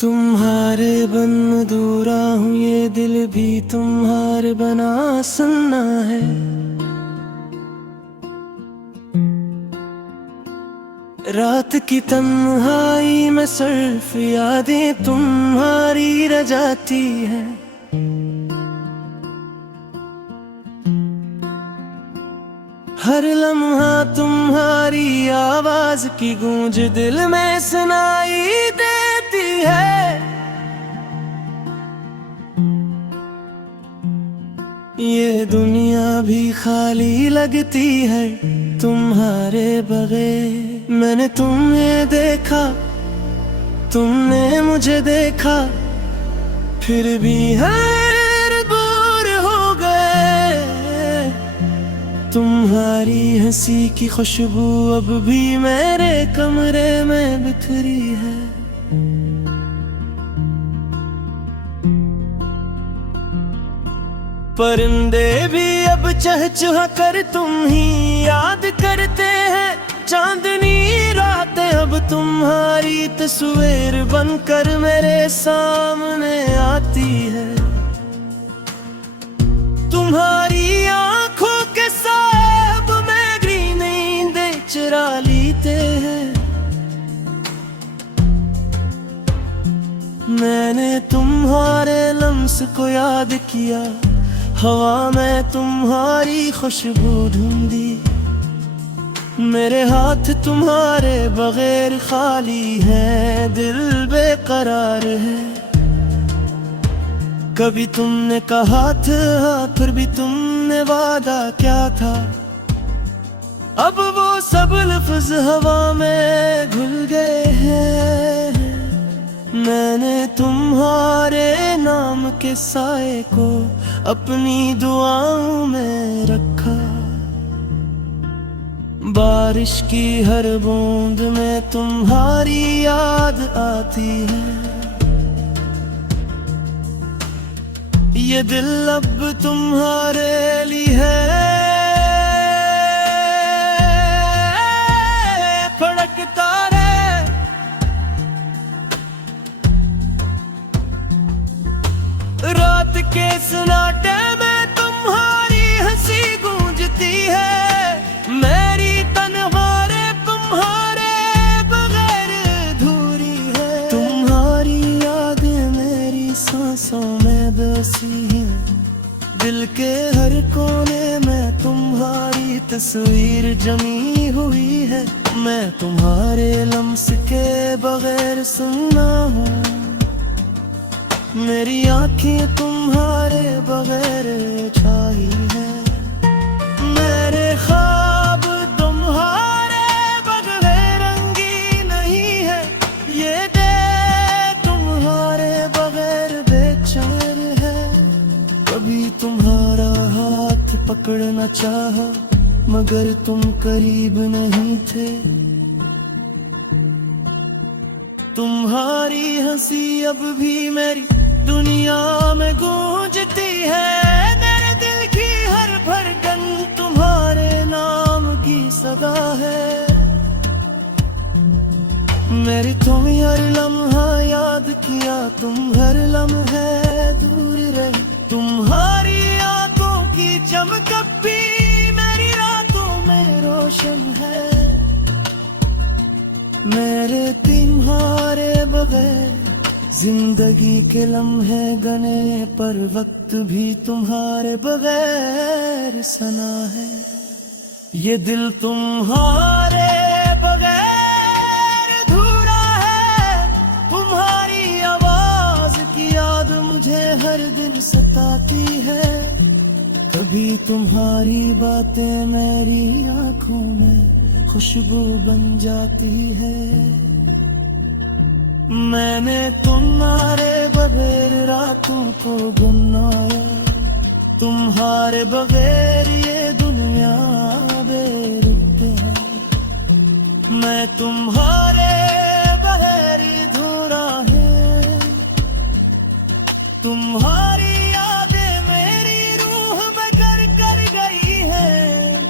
तुम्हारे बन अधूरा हूँ, ये दिल भी तुम्हारे बना सुनना है। रात की तन्हाई में सिर्फ यादें तुम्हारी रह जाती हैं। हर लम्हा तुम्हारी आवाज की गूंज दिल में सुनाई देती है। ये दुनिया भी खाली लगती है तुम्हारे बगैर। मैंने तुम्हें देखा, तुमने मुझे देखा, फिर भी हर दूर हो गए। तुम्हारी हंसी की खुशबू अब भी मेरे कमरे में बिखरी है। परिंदे भी अब चहचहा कर तुम ही याद करते हैं। चांदनी रातें अब तुम्हारी तस्वीर बनकर मेरे सामने आती है। तुम्हारी आंखों के साब में गहरी नींदें चुरा लेते हैं। मैंने तुम्हारे लम्स को याद किया, हवा में तुम्हारी खुशबू ढूंढी। मेरे हाथ तुम्हारे बगैर खाली हैं, दिल बेकरार है। कभी तुमने कहा था, फिर भी तुमने वादा क्या था। अब वो सब लफ्ज़ हवा में घुल गए हैं। मैंने तुम्हारे नाम के साए को अपनी दुआओं में रखा। बारिश की हर बूंद में तुम्हारी याद आती है। ये दिल अब तुम्हारे लिए है। फड़कता रहे रात के सन्नाटे में तुम्हारी हंसी गूंजती है। मेरी तन्हाई तुम्हारे बगैर अधूरी है। तुम्हारी यादें मेरी सांसों में बसी हैं। दिल के हर कोने में तुम्हारी तस्वीर जमी हुई है। मैं तुम्हारे लम्स के बगैर सुनना हूँ। मेरी आँखें तुम्हारे बगैर छाई है। मेरे ख्वाब तुम्हारे बगैर रंगी नहीं है। ये दिल तुम्हारे बगैर बेचैन है। कभी तुम्हारा हाथ पकड़ना चाहा, मगर तुम करीब नहीं थे। तुम्हारी हंसी अब भी मेरी दुनिया में गूंजती है। मेरे दिल की हर धड़कन तुम्हारे नाम की सदा है। मेरी तुम हर लम्हा याद किया, तुम हर लम्हे दूर रहे। तुम्हारी आंखों की चमक भी मेरी रातों में रोशन है। मेरे तुम्हारे बगैर जिंदगी के लम्हे गने, पर वक्त भी तुम्हारे बगैर सना है। ये दिल तुम्हारे बगैर अधूरा है। तुम्हारी आवाज की याद मुझे हर दिन सताती है। कभी तुम्हारी बातें मेरी आंखों में खुशबू बन जाती है। मैंने तुम्हारे बगैर रातों को गुनगुनाया। तुम्हारे बगैर ये दुनिया बेरुख है। मैं तुम्हारे बगैर अधूरा है। तुम्हारी यादें मेरी रूह में कर कर गई है।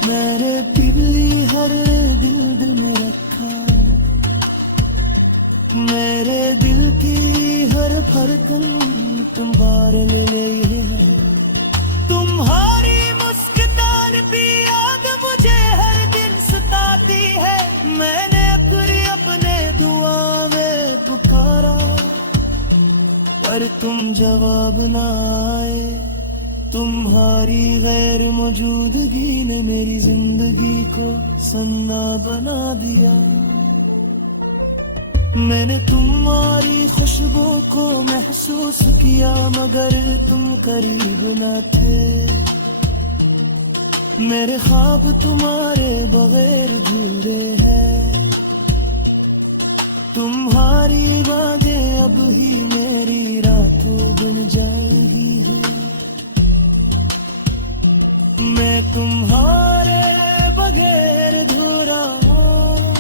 मेरे पिघली हर दिल में रखा। मेरे दिल की जवाब ना आए, तुम्हारी गैर मौजूदगी ने मेरी जिंदगी को सन्ना बना दिया। मैंने तुम्हारी खुशबू को महसूस किया मगर तुम करीब न थे। मेरे ख्वाब तुम्हारे बगैर अधूरे हैं, तुम्हारी बातें अब ही मेरी रातों बन जाएगी हैं। मैं तुम्हारे बगैर अधूरा हूँ,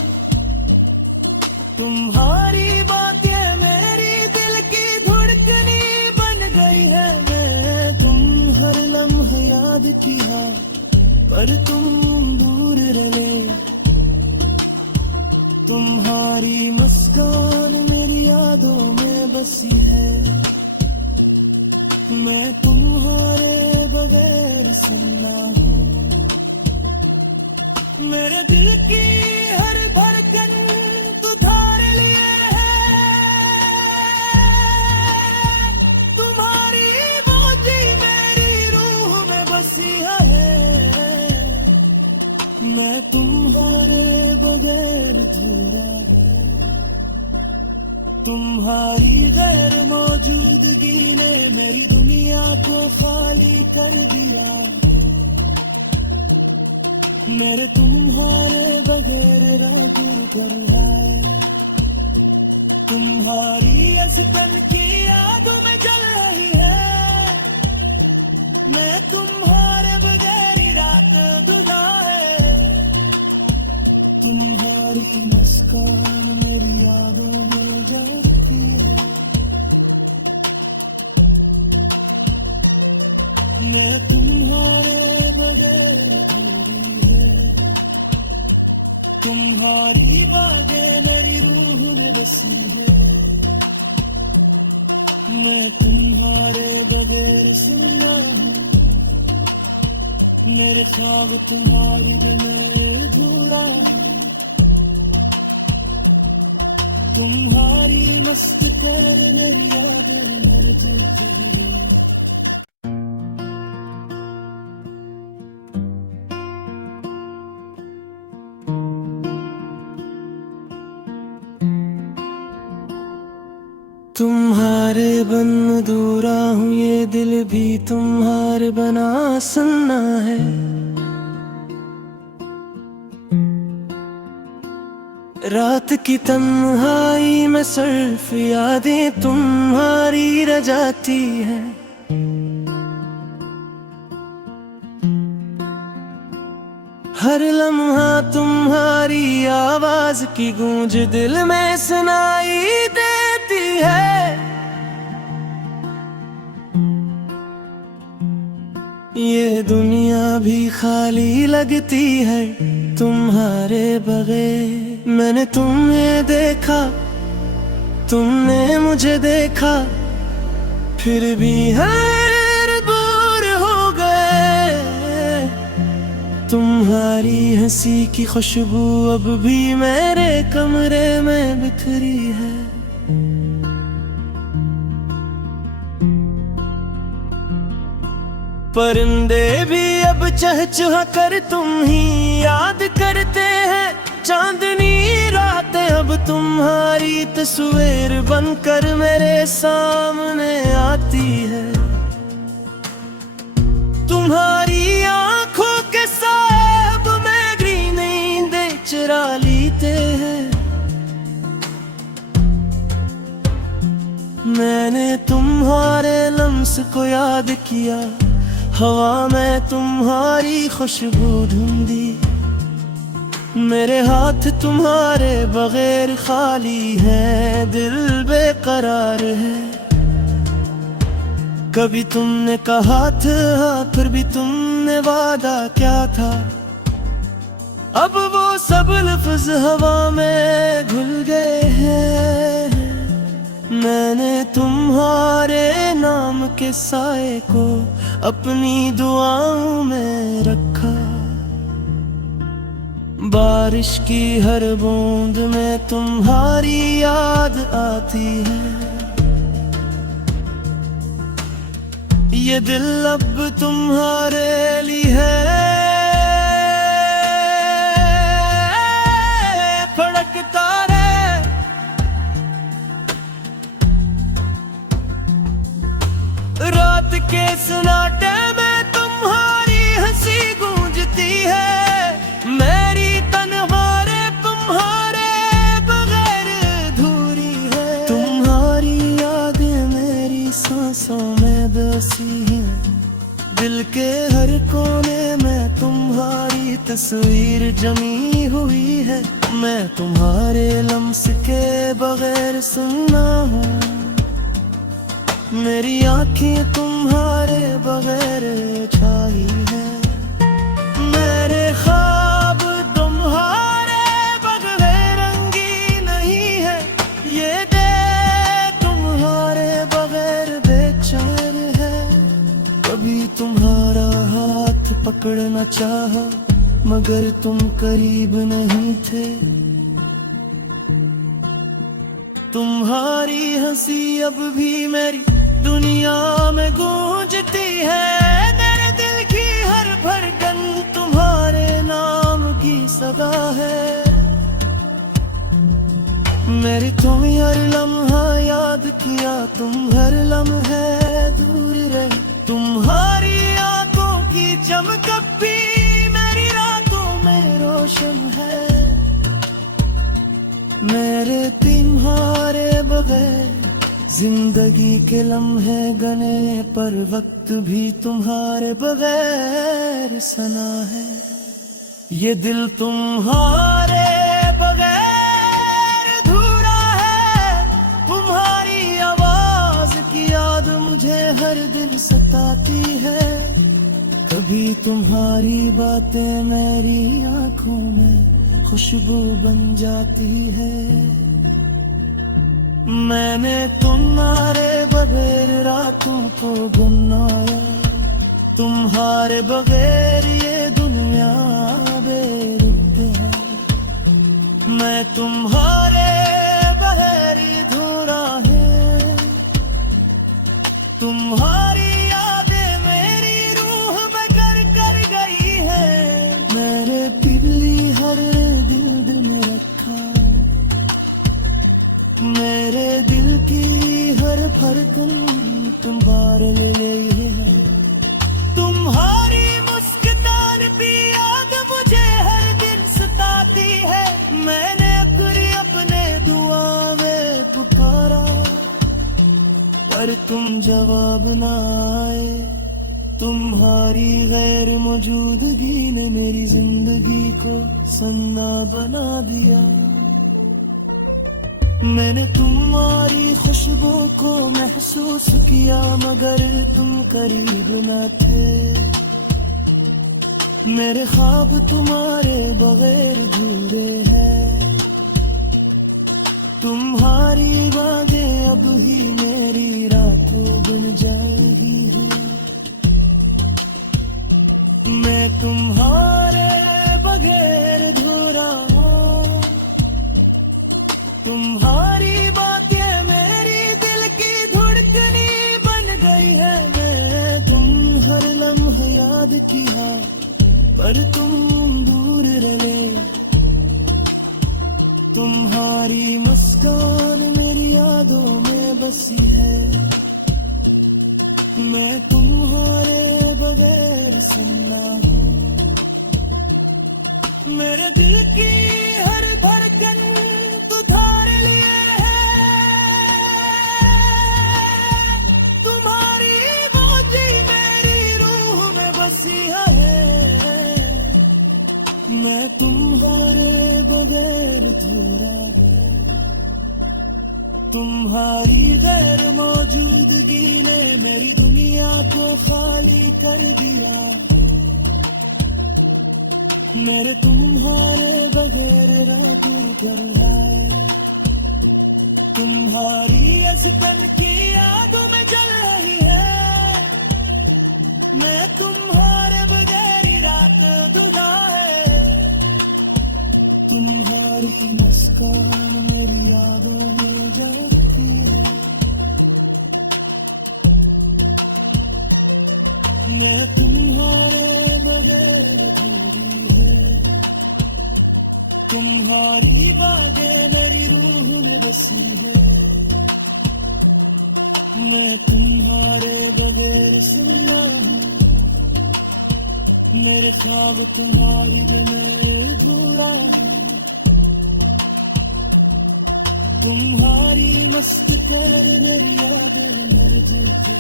तुम्हारी बातें मेरी दिल की धड़कनी बन गई है। मैं तुम हर लम्हा याद किया पर तुम दूर रहे, तुम्हारी मुस्कान मेरी यादों में बसी है। मैं तुम्हारे बगैर सुनना हूँ, मेरे दिल की हर धड़कन तुधार लिए है। तुम्हारी मौजी मेरी रूह में बसी है। मैं तुम्हारे बगैर अधूरा है, तुम्हारी गैर मौजूदगी ने मेरी दुनिया को खाली कर दिया। मेरे तुम्हारे बगैर रातें है, तुम्हारी अस्पन की यादों में जल रही है। मैं तुम्हारे बगैर ही रात दुआ है, तुम्हारी मुस्कान मेरी यादों में जाती है। मैं तुम्हारे बगैर अधूरी है, तुम्हारी बातें मेरी रूह में बसी है। मैं तुम्हारे बगैर सुनिया हूँ, मेरे ख्वाब तुम्हारी में अधूरा है। तुम्हारी मस्त कर मेरी यादों में जिंदगी। तुम्हारे बन अधूरा हूँ, ये दिल भी तुम्हारे बना सुनना है। रात की तन्हाई में सिर्फ यादें तुम्हारी रह जाती है। हर लम्हा तुम्हारी आवाज की गूंज दिल में सुनाई देती है। ये दुनिया भी खाली लगती है तुम्हारे बगैर। मैंने तुम्हें देखा, तुमने मुझे देखा, फिर भी हर दूर हो गए। तुम्हारी हंसी की खुशबू अब भी मेरे कमरे में बिखरी है। परिंदे भी अब चहचहा कर तुम ही याद करते हैं। चांदनी रातें अब तुम्हारी तस्वीर बनकर मेरे सामने आती है। तुम्हारी आंखों के साब में गहरी नींदें चुरा लेते हैं। मैंने तुम्हारे लम्स को याद किया, हवा में तुम्हारी खुशबू ढूंढी। मेरे हाथ तुम्हारे बगैर खाली हैं, दिल बेकरार है। कभी तुमने कहा था, फिर भी तुमने वादा क्या था। अब वो सब लफ्ज हवा में घुल गए हैं। मैंने तुम्हारे नाम के साए को अपनी दुआओं में रखा। बारिश की हर बूंद में तुम्हारी याद आती है। ये दिल अब तुम्हारे लिए है, फड़कता रहे। रात के सन्नाटे में तुम्हारी हंसी गूंजती है, मेरी तन्हारे तुम्हारे बगैर अधूरी है। तुम्हारी यादें मेरी सांसों में बसी हैं, दिल के हर कोने में तुम्हारी तस्वीर जमी हुई है। मैं तुम्हारे लम्स के बगैर सुनना हूँ, मेरी आँखें तुम्हारे बगैर छाई है। मेरे ख्वाब तुम्हारे बगैर रंगी नहीं है, ये दे तुम्हारे बगैर बेचैन है। कभी तुम्हारा हाथ पकड़ना चाहा मगर तुम करीब नहीं थे। तुम्हारी हंसी अब भी मेरी दुनिया में गूंजती है, मेरे दिल की हर धड़कन तुम्हारे नाम की सदा है। मेरी तुम हर लम्हा याद किया, तुम हर लम्हे दूर रहे। तुम्हारी आंखों की चमक भी मेरी रातों में रोशन है। मेरे तुम्हारे बगैर जिंदगी के लम्हे गने, पर वक्त भी तुम्हारे बगैर सना है। ये दिल तुम्हारे बगैर अधूरा है, तुम्हारी आवाज की याद मुझे हर दिन सताती है। कभी तुम्हारी बातें मेरी आंखों में खुशबू बन जाती है। मैंने तुम्हारे बगैर रातों को गुनगुनाया, तुम्हारे बगैर ये दुनिया बेरुख है। मैं तुम्हारे बगैर अधूरा है, तुम्हारी यादें मेरी रूह में कर गई है। मेरे पिघली हर दिल में रखा, मेरे दिल की हर धड़कन तुम्हारे लिए है। तुम्हारी मुस्कान भी याद मुझे हर दिन सताती है। मैंने अपने दुआ में पुकारा, पर तुम जवाब ना आए। तुम्हारी गैर मौजूदगी ने मेरी जिंदगी को सन्ना बना दिया। मैंने तुम्हारी खुशबू को महसूस किया, मगर तुम करीब न थे। मेरे ख्वाब तुम्हारे बगैर अधूरे हैं, तुम्हारी बातें अब ही मेरी रातों बन जाएगी है। मैं तुम्हारे बगैर अधूरा हूँ, तुम्हारी बातें मेरी दिल की धड़कनी बन गई है। मैं तुम हर लम्हा याद किया, पर तुम दूर रहे। तुम्हारी मुस्कान मेरी यादों में बसी है। मैं तुम्हारे बगैर सुनना हूँ, मेरे दिल की हर धड़कन तुम्हारे लिए है। तुम्हारी मौजी मेरी रूह में बसी है। मैं तुम्हारे बगैर अधूरा है, तुम्हारी गैर मौजूदगी ने मेरी दुनिया को खाली कर दिया। मेरे तुम्हारे बगैर रात गुजर है। तुम्हारी असपन की यादों में जल रही है। मैं तुम्हारे बगैर रात गुजरा है। तुम्हारी मुस्कान मेरी यादों में जाती है। मैं तुम्हारे बगैर अधूरी है, तुम्हारी बातें मेरी रूह में बसी है। मैं तुम्हारे बगैर सुना हूँ, मेरे ख्वाब तुम्हारी बिना अधूरा है। तुम्हारी मस्त पैर मेरी यादें मेरे दिल की।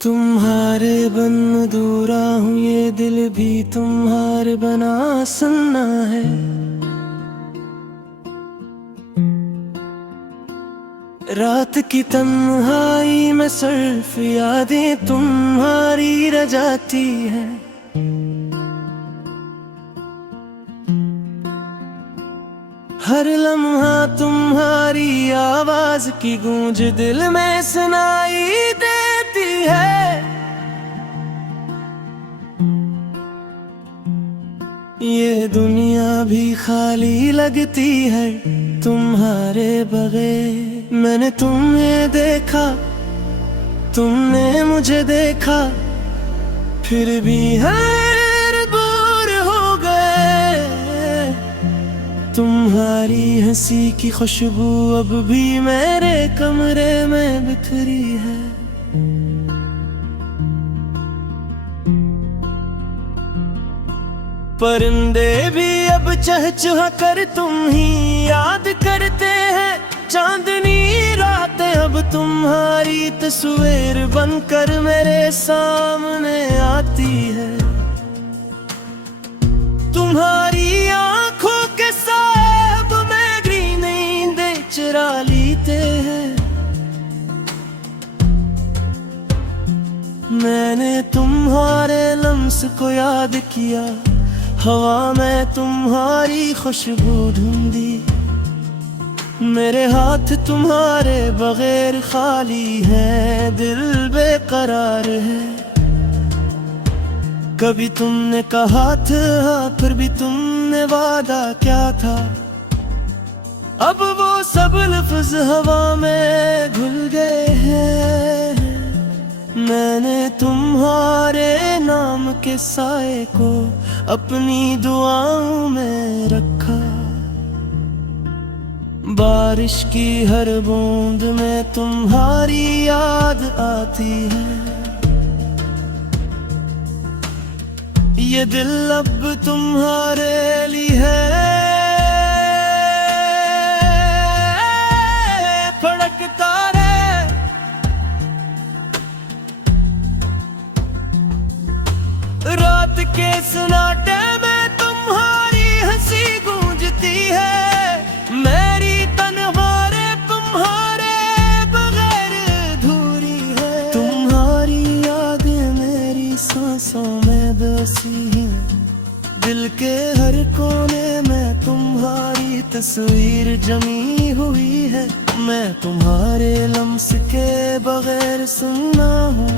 तुम्हारे बन अधूरा हूँ, ये दिल भी तुम्हारे बना सुनना है। रात की तन्हाई में सिर्फ यादें तुम्हारी रह जाती है। हर लम्हा तुम्हारी आवाज की गूंज दिल में सुनाई देती है। ये दुनिया भी खाली लगती है तुम्हारे बगैर। मैंने तुम्हें देखा, तुमने मुझे देखा, फिर भी हर दूर हो गए। तुम्हारी हंसी की खुशबू अब भी मेरे कमरे में बिखरी है। परिंदे भी अब चहचहा कर तुम ही याद करते हैं। चांदनी रातें अब तुम्हारी तस्वीर बनकर मेरे सामने आती है। तुम्हारी आंखों के साब में ग्रीन नींदें चुरा लेते हैं। मैंने तुम्हारे लम्स को याद किया, हवा में तुम्हारी खुशबू ढूंढी। मेरे हाथ तुम्हारे बगैर खाली हैं, दिल बेकरार है। कभी तुमने कहा था, फिर भी तुमने वादा क्या था। अब वो सब लफ्ज हवा में घुल गए हैं। मैंने तुम्हारे नाम के साए को अपनी दुआओं में रखा। बारिश की हर बूंद में तुम्हारी याद आती है। ये दिल अब तुम्हारे लिए है, फड़कता रहे। रात के सन्नाटे में तुम्हारी हंसी गूंजती है। मेरी तन्हारे तुम्हारे बगैर अधूरी है। तुम्हारी यादें मेरी सांसों में बसी हैं। दिल के हर कोने में तुम्हारी तस्वीर जमी हुई है। मैं तुम्हारे लम्स के बगैर सुना हूँ,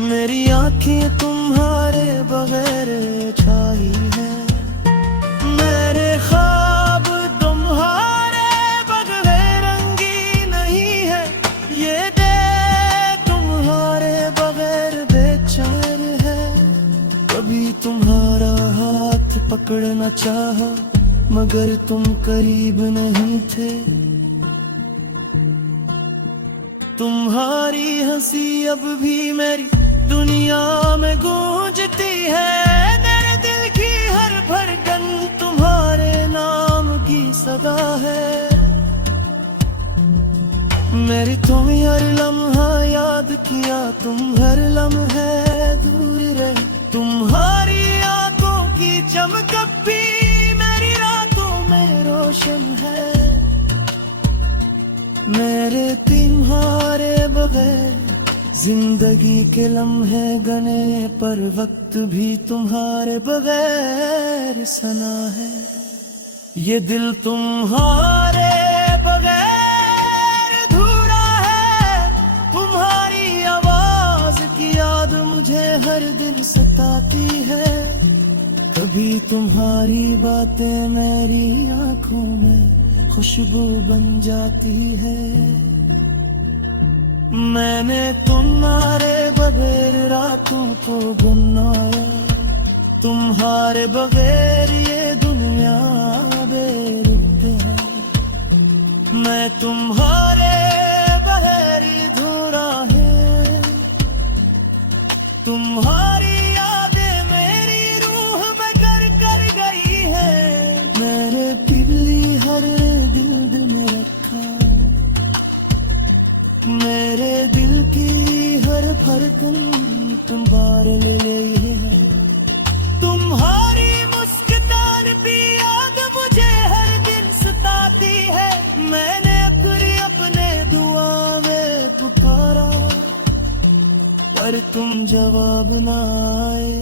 मेरी आँखें तुम्हारे बगैर छाई है। मेरे ख्वाब तुम्हारे बगैर रंगी नहीं है। ये दे तुम्हारे बगैर बेचैन है। कभी तुम्हारा हाथ पकड़ना चाहा, मगर तुम करीब नहीं थे। तुम्हारी हंसी अब भी मेरी दुनिया में गूंजती है। मेरे दिल की हर धड़कन तुम्हारे नाम की सदा है। मेरी तुम हर लम्हा याद किया, तुम हर लम्हे दूर रहे। तुम्हारी आंखों की चमक भी मेरी रातों में रोशन है। मेरे तुम्हारे बगैर जिंदगी के लम्हे गने, पर वक्त भी तुम्हारे बगैर सना है। ये दिल तुम्हारे बगैर अधूरा है। तुम्हारी आवाज की याद मुझे हर दिन सताती है। कभी तुम्हारी बातें मेरी आंखों में खुशबू बन जाती है। मैंने तुम्हारे बगैर रातों को बनाया, तुम्हारे बगैर ये दुनिया बेरुख है। मैं तुम्हारे बगैर अधूरा है, तुम्हारी यादें मेरी रूह में कर कर गई है। मेरे पिघली हर दिल में रखा, मेरे दिल की हर धड़कन तुम बार ले गई है। तुम्हारी मुस्कान की याद मुझे हर दिन सताती है। मैंने अपने दुआ में पुकारा, पर तुम जवाब ना आए।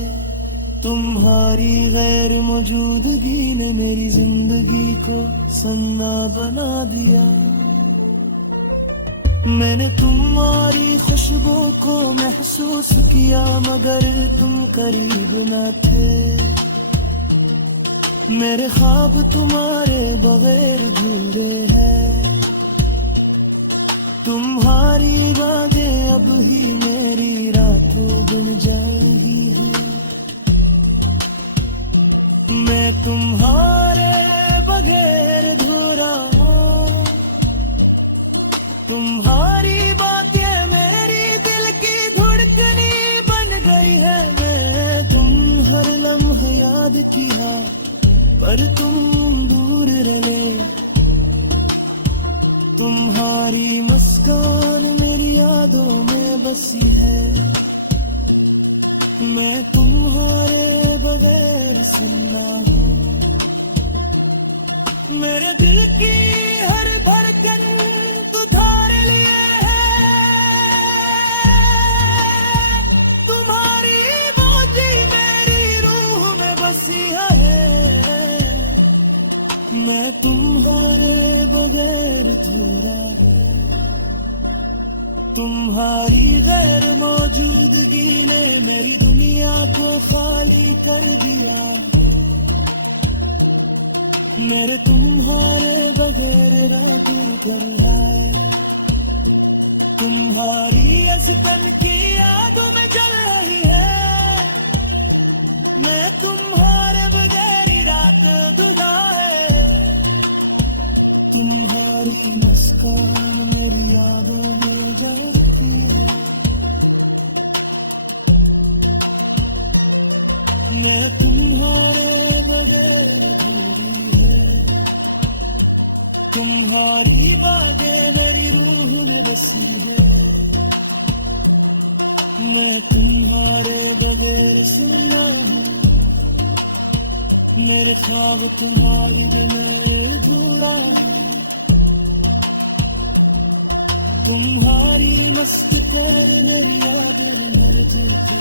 तुम्हारी गैर मौजूदगी ने मेरी जिंदगी को सन्ना बना दिया। मैंने तुम्हारी खुशबू को महसूस किया, मगर तुम करीब न थे। मेरे ख्वाब तुम्हारे बगैर अधूरे हैं। तुम्हारी बातें अब ही मेरी रातों बन जा रही है। मैं तुम्हारे बगैर अधूरा हूँ। तुम्हारी बातें मेरी दिल की धड़कनी बन गई है। मैं तुम हर लम्हा याद किया, पर तुम दूर रहे। तुम्हारी मुस्कान मेरी यादों में बसी है। मैं तुम्हारे बगैर सुनना हूँ। मेरे दिल की हर धड़कन तू धार लिए है। तुम्हारी मौजी मेरी रूह में बसी है। मैं तुम्हारे बगैर अधूरा है। तुम्हारी गैर मौजूदगी ने मेरी दुनिया को खाली कर दिया। मेरे तुम्हारे बगैर रातों कर आए। तुम्हारी असपन की यादों में जल रही है। मैं तुम्हारे बगैर रात गुजारे। तुम्हारी मुस्कान मेरी यादों में जलती है। मैं तुम्हारे बगैर अधूरी है। तुम्हारी बातें मेरी रूह में बसी है। मैं तुम्हारे बगैर सुनना हूँ। मेरे ख्वाब तुम्हारी बिना अधूरा है। तुम्हारी मस्त कर मेरी यादें मेरे दिल की